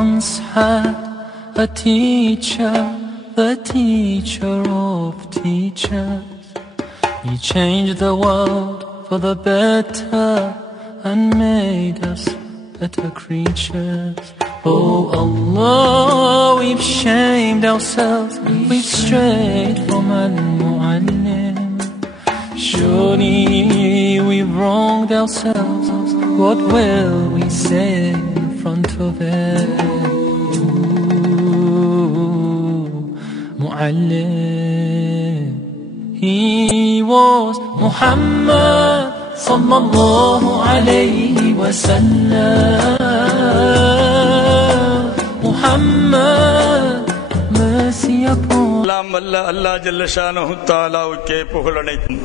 once had a teacher, the teacher of teachers. He changed the world for the better and made us better creatures. Oh Allah, we've shamed ourselves, we've strayed from Al-Mu'allim. Surely we've wronged ourselves, what will we say in front of it? Mu'allim, he was Muhammad sallallahu alayhi wa sallam. Muhammad, mercy upon Allah Jalla Shanahu Ta'alawukke புகழனைத்தும்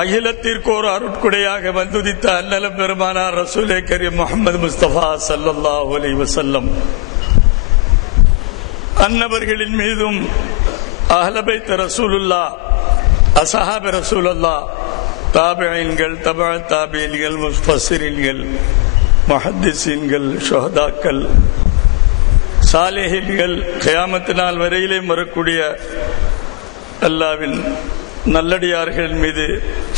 அகிலத்திற்கு ஒரு அருட்குடையாக வந்துதித்த அன்னலம் பெருமானார் ரசூலே கரீம் முஹம்மது முஸ்தபா ஸல்லல்லாஹு அலைஹி வஸல்லம் அன்னவர்களின் மீதும் அஹ்ல பைத் ரசூலுல்லாஹ், அஸ்ஹாபே ரசூலுல்லாஹ், தாபிஈன்கள், தபஅ தாபிஈன்கள், முஃபஸ்ஸிரீன்கள், முஹத்திஸீன்கள், ஷுஹதாக்கள், சாலிஹீன்கள், கியாமத் நாள் வரையிலே வரக்கூடிய அல்லாஹ்வின் நல்லடியார்கள் மீது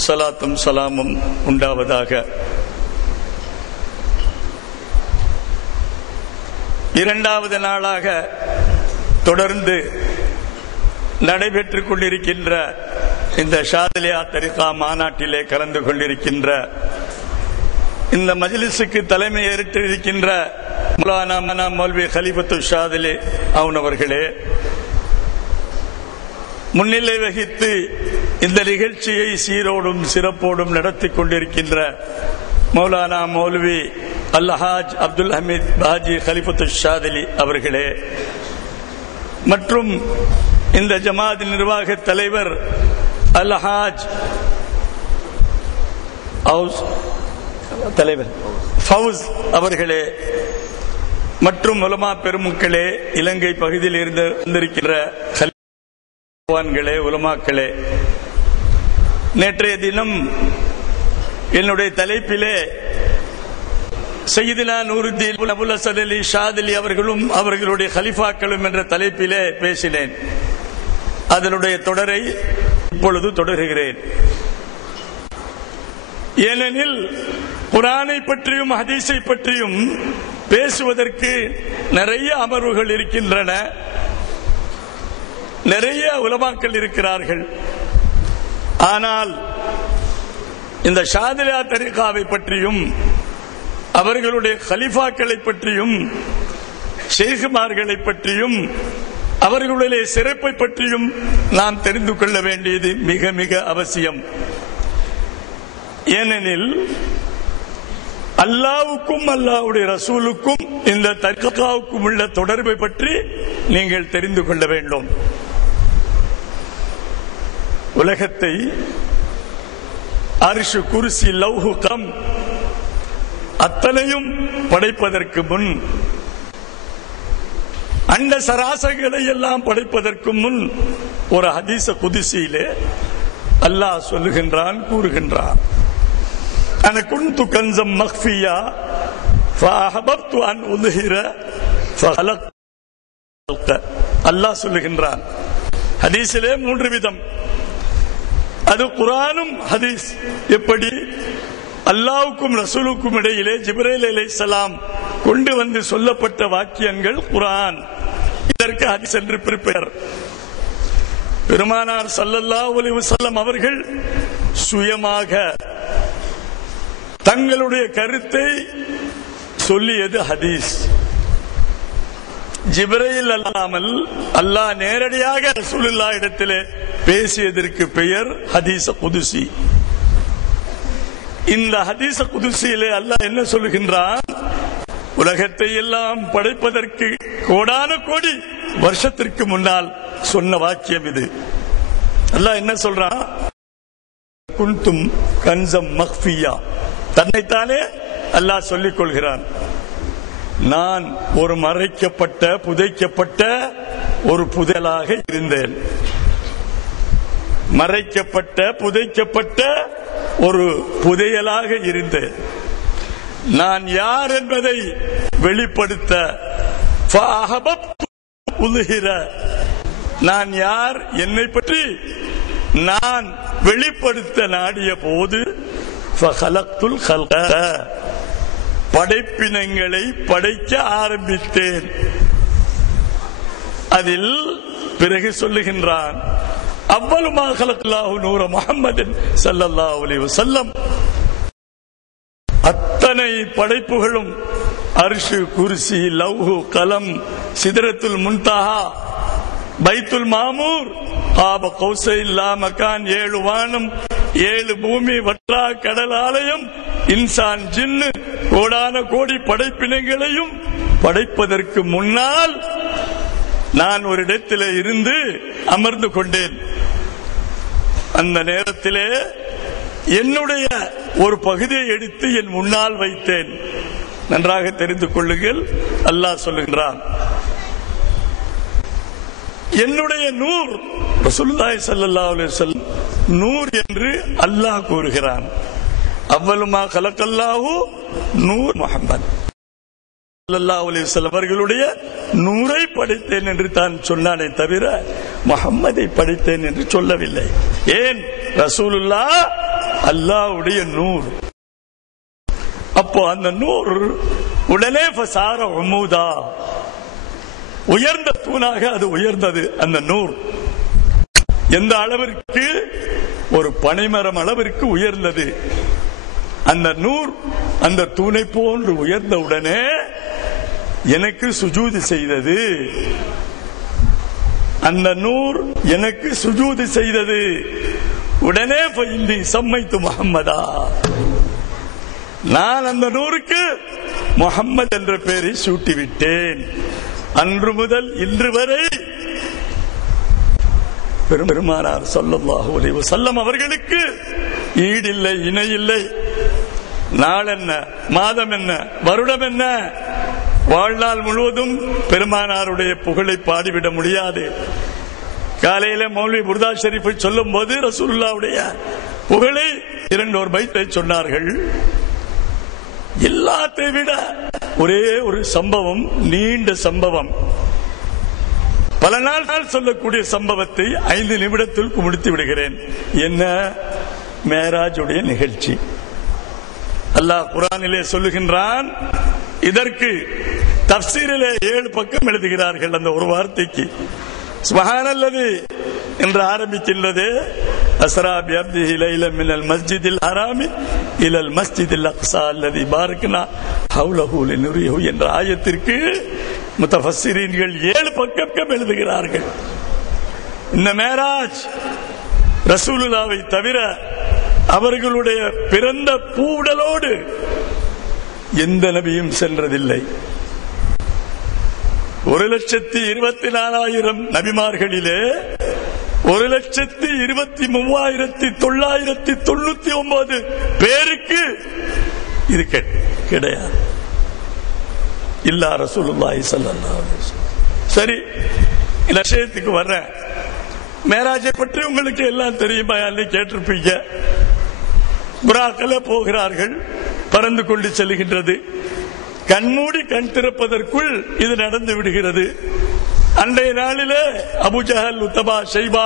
ஸலாத்தும் ஸலாமும் உண்டாவதாக. இரண்டாவது நாளாக தொடர்ந்து நடைபெற்றுக் கொண்டிருக்கின்ற இந்த ஷாதிலியா தரிகா மாநாட்டிலே கலந்து கொண்டிருக்கின்ற இந்த மஜ்லிஸுக்கு தலைமை ஏற்றிருக்கின்ற மௌலானா மௌலவி கலீஃபத்து ஷாதிலி அவர்களே, முன்னிலை வகித்து இந்த நிகழ்ச்சியை சீரோடும் சிறப்போடும் நடத்தி கொண்டிருக்கின்ற மௌலானா மௌலவி அல்ஹாஜ் அப்துல் ஹமீத் பாஜி கலீஃபத்து ஷாதிலி அவர்களே, மற்றும் இந்த ஜமாத் நிர்வாக தலைவர் அல்ஹாஜ் ஃபவுஸ் அவர்களே, மற்றும் உலமா பெருமக்களே, இலங்கை பகுதியில் இருந்திருக்கின்ற உலமாக்களே, நேற்றைய தினம் என்னுடைய தலைப்பிலே சையதுனா நூருத்தீன் அபுல் ஹசன் அலி ஷாதிலி அவர்களும் அவர்களுடைய கலிஃபாக்களும் என்ற தலைப்பிலே பேசினேன். அதனுடைய தொடரை இப்பொழுது தொடர்கிறேன். ஏனெனில் குர்ஆனை பற்றியும் ஹதீஸை பற்றியும் பேசுவதற்கு நிறைய அமர்வுகள் இருக்கின்றன, நிறைய உலமாக்கள் இருக்கிறார்கள். ஆனால் இந்த ஷாதிலியா தரிகாவை பற்றியும் அவர்களுடைய கலிஃபாக்களை பற்றியும் ஷேகுமார்களை பற்றியும் அவர்களுடைய சிறப்பை பற்றியும் நாம் தெரிந்து கொள்ள வேண்டியது மிக மிக அவசியம். ஏனெனில் அல்லாஹ்வுக்கும் அல்லாஹ்வுடைய ரசூலுக்கும் இந்த தரிகாவுக்கும் உள்ள தொடர்பை பற்றி நீங்கள் தெரிந்து கொள்ள வேண்டும். உலகத்தை அர்ஷ், குர்சி, லவ்ஹு, கம் அத்தனையும் படைப்பதற்கு முன், அண்ட சராசரிகளை எல்லாம் படைப்பதற்கு முன் ஒரு ஹதீஸ குதுசியிலே அல்லாஹ் சொல்லுகின்றான், கூறுகின்றான், அன குன்து கன்ஸம் மக்ஃபியா ஃபஅஹபப்து அன் உத்ஹிர ஃபலக். அல்லாஹ் சொல்லுகின்றான். ஹதீஸிலே 3 விதம். அது குர்ஆனும் ஹதீஸ். எப்படி அல்லாஹ்வுக்கும் ரசூலுக்கும் இடையிலே ஜிப்ரீல் அலைஹிஸ்ஸலாம் கொண்டு வந்து சொல்லப்பட்ட வாக்கியங்கள் குர்ஆன், இதற்கு ஹதீஸ் என்று பெயர். பெருமானார் ஸல்லல்லாஹு அலைஹி வஸல்லம் அவர்கள் சுயமாக தங்களுடைய கருத்தை சொல்லியது ஹதீஸ். ஜிப்ரீல் அல்லாமல் அல்லாஹ் நேரடியாக ரசூலுல்லாஹ் இடத்திலே பேசியதற்கு பெயர் ஹதீஸ குதுசி. இந்த ஹதீஸ குதுசியிலே அல்லாஹ் என்ன சொல்லுகின்றான்? உலகத்தை எல்லாம் படைப்பதற்கு கோடான கோடி வருஷத்திற்கு முன்னால் சொன்ன வாக்கியம் இது. அல்லாஹ் என்ன சொல்றான்? குன்தும் கன்ஸம் மக்ஃபியா. தன்னைத்தானே அல்லாஹ் சொல்லிக் கொள்கிறான். நான் ஒரு மறைக்கப்பட்ட புதைக்கப்பட்ட ஒரு புதையலாக இருந்தேன். மறைக்கப்பட்ட புதைக்கப்பட்ட ஒரு புதையலாக இருந்தேன். நான் யார் என்பதை வெளிப்படுத்த, நான் யார் என்னை பற்றி நான் வெளிப்படுத்த நாடிய போது படைப்பினங்களை படைக்க ஆரம்பித்தேன். அதில் பிறகு சொல்லுகின்றான், அவ்வளமா கலக்கல்லாஹு நூர முஹம்மதின் ஸல்லல்லாஹு அலைஹி வஸல்லம். அத்தனை படைப்புகளும் அர்ஷு, குர்சி, லவ்ஹு, கலம், சிதரத்துல் முன்தஹா, பைத்துல் மாமூர், ஆப கௌசைன் லா மகான், 7 வானம், 7 பூமி, வற்றா கடல் ஆலயம், இன்சான், ஜின்னு, கோடான கோடி படைப்பினங்களையும் படைப்பதற்கு முன்னால் நான் ஒரு இடத்திலே இருந்து அமர்ந்து கொண்டேன். அந்த நேரத்திலே என்னுடைய ஒரு பகுதியை எடுத்து என் முன்னால் வைத்தேன். நன்றாக தெரிந்து கொள்ளுங்கள், அல்லாஹ் சொல்லுகிறான், என்னுடைய நூர், ரசூலுல்லாஹி ஸல்லல்லாஹு அலைஹி வஸல்லம் நூர் என்று அல்லாஹ் கூறுகிறான். அவ்வலுமா கலக்கல்லாஹு நூர் முஹம்மத் ஸல்லல்லாஹு அலைஹி வஸல்லம் அவர்களுடைய நூரை படைத்தேன் என்று தான் சொன்னானே தவிர முஹம்மதை படைத்தேன் என்று சொல்லவில்லை. ஏன்? ரசூலுல்லாஹ் அல்லாஹ்வுடைய நூர். அப்போ அந்த நூர் உடனே ஃபசார உமூதா, உயர்ந்த தூணாக அது உயர்ந்தது. அந்த நூர் எந்த அளவிற்கு? ஒரு பனைமரம் அளவிற்கு உயர்ந்தது. அந்த நூர் அந்த தூணை போன்று உயர்ந்த உடனே எனக்கு சுஜூது செய்தது. அந்த நூர் எனக்கு சுஜூது செய்தது. உடனே சம்மைத்து முஹம்மதா, நான் அந்த நூருக்கு முஹம்மது என்ற பெயரை சூட்டிவிட்டேன். அன்று முதல் இன்று வரை பெருமானார் ஸல்லல்லாஹு அலைஹி வஸல்லம் அவர்களுக்கு ஈடில்லை, இணையில்லை. நாள் என்ன, மாதம் என்ன, வருடம் என்ன, வாழ்நாள் முழுவதும் பெருமானாருடைய புகழை பாடிவிட முடியாது. காலையில மௌலவி புர்தா ஷரீஃபை சொல்லும் போது ரசூலுல்லாஹ்வுடைய புகழை 2 பைத்தை சொன்னார்கள். எல்லாத்தை விட ஒரே ஒரு சம்பவம், நீண்ட சம்பவம், பல நாள் சொல்லக்கூடிய சம்பவத்தை 5 நிமிடத்தில் முடித்து விடுகிறேன். என்ன? மேராஜுடைய நிகழ்ச்சி. அல்லாஹ் குர்ஆனிலே சொல்லுகின்றான். இதற்கு தஃப்சீரிலே 7 பக்கம் எழுதுகிறார்கள். அந்த ஒரு வார்த்தைக்கு சுப்ஹானல்லதி என்று ஆரம்பிக்கின்றது. அஸ்ரா பி அப்திஹி லைலன் மினல் மஸ்ஜிதில் ஹராமி இலல் மஸ்ஜிதில் அக்ஸா அல்லதி பாரக்னா ஹவ்லஹு லினுரிஹு என்ற ஆயத்திற்கு முத்தஃபஸ்ஸிரீன்கள் 7 பக்கம் எழுதுகிறார்கள். இந்த மேராஜ் ரசூலுல்லாஹ்வை தவிர அவர்களுடைய பிறந்த பூடலோடு எந்த நபியும் சென்றதில்லை. 1,24,000 நபிமார்களிலே 1,23,999 பேருக்கு இது கிடையாது. இல்லா ரசூலுல்லாஹி ஸல்லல்லாஹு அலைஹி வஸல்லம். சரி, இந்த விஷயத்துக்கு வர்றேன். மேராஜை பற்றி உங்களுக்கு எல்லாம் தெரியுமா? கேட்டிருப்பீங்க. புறாக்கள போகிறார்கள், பறந்து கொண்டு செல்கின்றது. கண்மூடி கண் திறப்பதற்குள் இது நடந்து விடுகிறது. அன்றைய நாளிலே அபுஜஹல், உத்தபா, ஷைபா,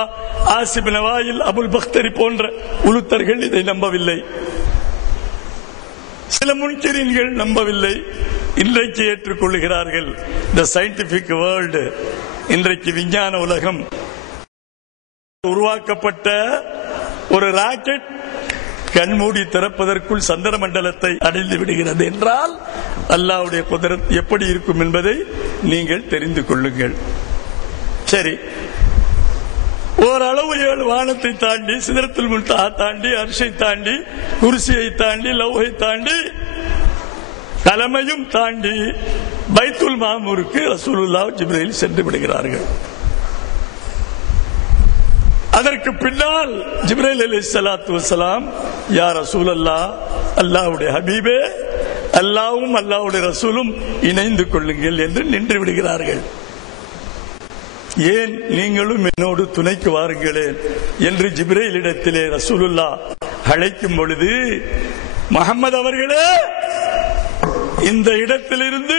ஆசிப், நவாயில், அபுல் பக்தரி போன்ற உலுத்தர்கள் இதை நம்பவில்லை. சில முன்கிரீன்கள் நம்பவில்லை. இன்றைக்கு ஏற்றுக்கொள்கிறார்கள். இந்த சயின்டிபிக் வேர்ல்டு, இன்றைக்கு விஞ்ஞான உலகம், உருவாக்கப்பட்ட ஒரு ராக்கெட் கண்மூடி திறப்பதற்குள் சந்திர மண்டலத்தை அடைந்து விடுகிறது என்றால் அல்லாஹ்வுடைய குதிரத் எப்படி இருக்கும் என்பதை நீங்கள் தெரிந்து கொள்ளுங்கள். சரி, ஓரளவு 7 வானத்தை தாண்டி, சிதறத்துல் முன்தஹா தாண்டி, அர்ஷை தாண்டி, குர்சியை தாண்டி, லவ்ஹை தாண்டி, கலமையும் தாண்டி பைத்துல் மாமூருக்கு ரசூலுல்லாஹ் ஜிப்ரீல் சென்று விடுகிறார்கள். அதற்கு பின்னால் ஜிப்ரீல் அலைஹிஸ்ஸலாத்து வஸ்ஸலாம், யா ரசூலல்லாஹ், அல்லாஹ்வுடைய ஹபீபே, அல்லாஹ்வும் அல்லாஹ்வுடைய ரசூலும் இணைந்து கொள்ளுங்கள் என்று நின்று விடுகிறார்கள். ஏன் நீங்களும் என்னோடு துணைக்கு வாருங்களேன் என்று ஜிப்ரீலிடத்திலே ரசூலுல்லாஹ் அழைக்கும் பொழுது, முஹம்மது அவர்களே, இந்த இடத்திலிருந்து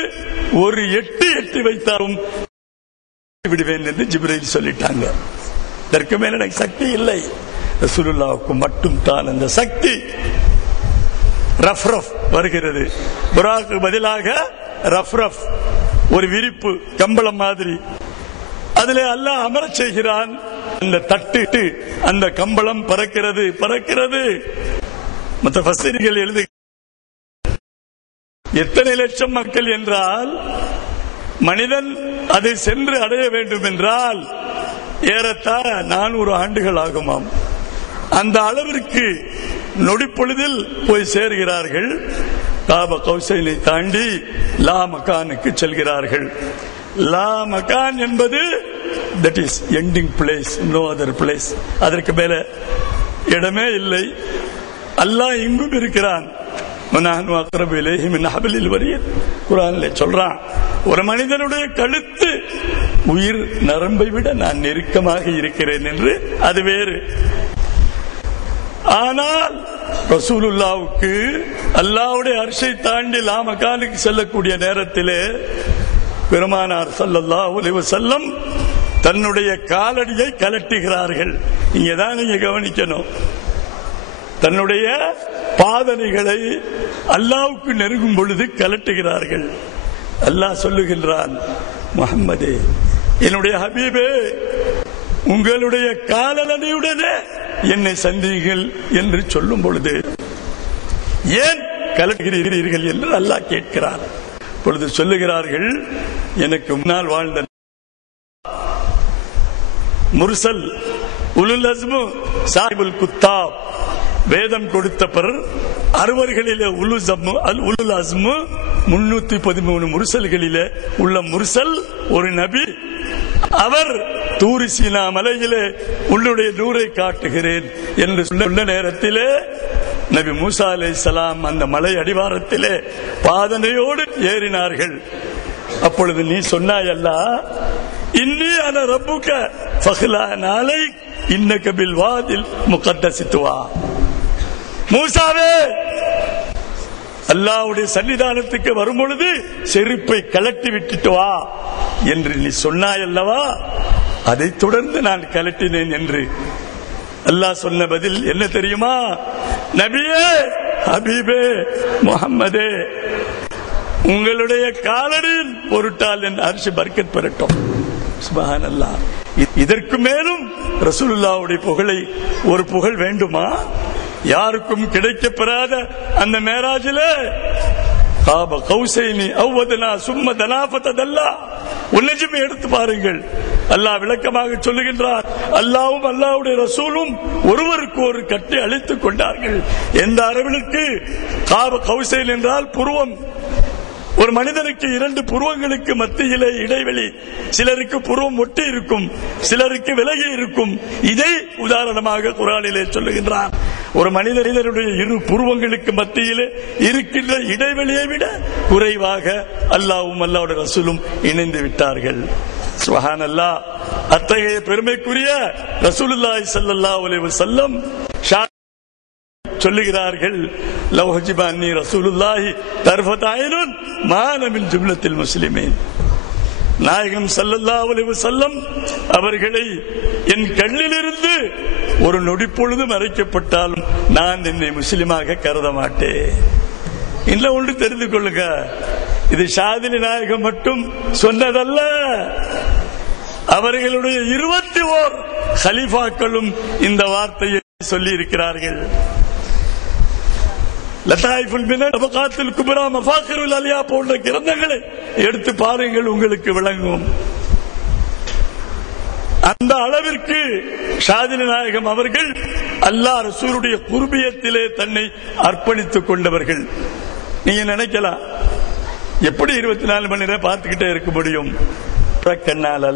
ஒரு எட்டு எட்டி வைத்தாலும் விடுவேன் என்று ஜிப்ரீல் சொல்லிட்டாங்க. இதற்கு மேல எனக்கு சக்தி இல்லை. ரசூலுல்லாஹ்வுக்கு மட்டும் தான் அந்த சக்தி. ரஃப் வருகிறது. புராக்கு பதிலாக ரஃப், ஒரு விரிப்பு கம்பளம் மாதிரி. அதிலே அல்லாஹ் அமரச் செய்கிறான். அந்த தட்டு, அந்த கம்பளம் பறக்கிறது. முத்தஃபஸ்ஸிர்கள் எழுது எத்தனை லட்சம் மக்கள் என்றால், மனிதன் அதை சென்று அடைய வேண்டும் என்றால் ஏறத்தாழ 400 ஆண்டுகள் ஆகுமாம். அந்த அளவிற்கு நொடிப்பொழுதில் போய் சேர்கிறார்கள். காப கௌசைனை தாண்டி லா மகானுக்கு செல்கிறார்கள். லா மகான் என்பது that is ending place, no other place. அதற்கு மேல இடமே இல்லை. அல்லாஹ் இங்கும் இருக்கிறான். குர்ஆனிலே சொல்றான், ஒரு மனிதனுடைய கழுத்து உயிர் நரம்பை விட நான் நெருக்கமாக இருக்கிறேன் என்று. அது வேறு. ஆனால் ரசூலுல்லாஹ்வுக்கு அல்லாஹ்வுடைய அர்ஷை தாண்டி லா மகானுக்கு செல்லக்கூடிய நேரத்திலே பெருமானார் ஸல்லல்லாஹு அலைஹி வஸல்லம் தன்னுடைய காலடியை கலட்டுகிறார்கள். இங்கதான் நீங்க கவனிக்கணும். தன்னுடைய பாதணிகளை அல்லாஹ்வுக்கு நெருங்கும் பொழுது கலட்டுகிறார்கள். அல்லாஹ் சொல்லுகின்றான், முஹம்மதே, என்னுடைய ஹபீபே, உங்களுடைய காலடியுடனே என்னை சந்தியுங்கள் என்று சொல்லும் பொழுது ஏன் கலட்டுகிறீர்கள் என்று அல்லாஹ் கேட்கிறார். பொழுது சொல்லுகிறார்கள், எனக்கு முன்னால் வாழ்ந்த முர்சல் உலுல் அஸ்மு சாஹிபுல் குத்தாப், வேதம் கொடுத்தவர், அறுவர்களிலே உலுல் அஸ்மு 313 முர்சல்களிலே உள்ள முர்சல் ஒரு நபி. அவர் தூரி சீனா மலையிலே உன்னுடைய நூரை காட்டுகிறேன் என்று சொன்ன நேரத்திலே நபி மூசா அலைஹிஸ்ஸலாம் அந்த மலை அடிவாரத்திலே பாதனையோடு ஏறினார்கள். அப்பொழுது நீ சொன்னாயல்லா, இன்னி அன ரப்புக ஃபக்லா நாலை இன்னக பில் வாதில் முகத்தஸி துவா. மூசாவே, அல்லாஹ்வுடைய சன்னிதானத்துக்கு வரும் பொழுது செருப்பை கலட்டி விட்டுட்டு வா என்று நீ சொன்னாயல்லவா, அதை தொடர்ந்து நான் கலட்டினேன் என்று. அல்லாஹ் சொன்ன பதில் என்ன தெரியுமா? நபியே, ஹபீபே, முஹம்மதே, உங்களுடைய காலடியின் பொருட்டால் என் அர்ஷ் பர்க்கத் பெறட்டும். சுப்ஹானல்லாஹ். இதற்கு மேலும் ரசூலுல்லாஹ்வுடைய புகழை ஒரு புகழ் வேண்டுமா? யாருக்கும் கிடைக்கப்பெறாத அந்த மேராஜிலே காப கௌசைனி அவ்வதனா சும்ம தனாஃபதல்லா உன்னஜிமை எடுத்து பாருங்கள். அல்லாஹ் விளக்கமாக சொல்லுகின்றார், அல்லாஹ்வும் அல்லாஹ்வுடைய ரசூலும் ஒருவருக்கு ஒரு கட்டை அழித்துக் கொண்டார்கள். எந்த அளவிற்கு காப கௌசைன் என்றால் புருவம். ஒரு மனிதனுக்கு 2 புருவங்களுக்கு மத்தியிலே இடைவெளி. சிலருக்கு புருவம் ஒட்டி இருக்கும், சிலருக்கு விலகி இருக்கும். இதை உதாரணமாக குர்ஆனிலே சொல்லுகின்றார். ஒரு மனிதனுடைய 2 புருவங்களுக்கு மத்தியிலே இருக்கின்ற இடைவெளியை விட குறைவாக அல்லாஹ்வும் அல்லாஹ்வுடைய ரசூலும் இணைந்து விட்டார்கள். சுப்ஹானல்லாஹ். அத்தகைய பெருமைக்குரிய ரசூலுல்லாஹி ஸல்லல்லாஹு அலைஹி வஸல்லம் சொல்லுகிறார்கள், லவ் ஹஜிபானி ரசூலுல்லாஹி தர்ஃபத் ஐனுன் மான மின் ஜும்லத்தில் முஸ்லிமீன். நாயகம் ஸல்லல்லாஹு அலைஹி வஸல்லம் அவர்களை என் கண்ணிலிருந்து ஒரு நொடி பொழுது மறைக்கப்பட்டாலும் நான் என்னை முஸ்லிமாக கருத மாட்டேன். இன்னும் ஒன்று தெரிந்து கொள்ளுங்க, இது ஷாதிலி நாயகம் மட்டும் சொன்னதல்ல. அவர்களுடைய 21 கலீஃபாக்களும் இந்த வார்த்தையை சொல்லி இருக்கிறார்கள். லதாயிஃபுல் மினன், தபகாத்துல் குப்ரா, மஃபாகிருல் அலியா போன்ற கிரந்தங்களை எடுத்து பாருங்கள், உங்களுக்கு விளங்கும். அந்த அளவிற்கு ஷாதிலி நாயகம் அவர்கள் அல்லாஹ் ரசூலுடைய குர்பியத்திலே தன்னை அர்ப்பணித்துக் கொண்டவர்கள். நீங்க நினைக்கலாம், எப்படி 24 மணி நேரம் பார்த்துக்கிட்டே இருக்க முடியும்? புறக்கண்ணால்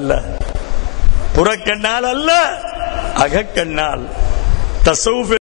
அல்ல, அகக்கண்ணால். தஸவ்வுஃப்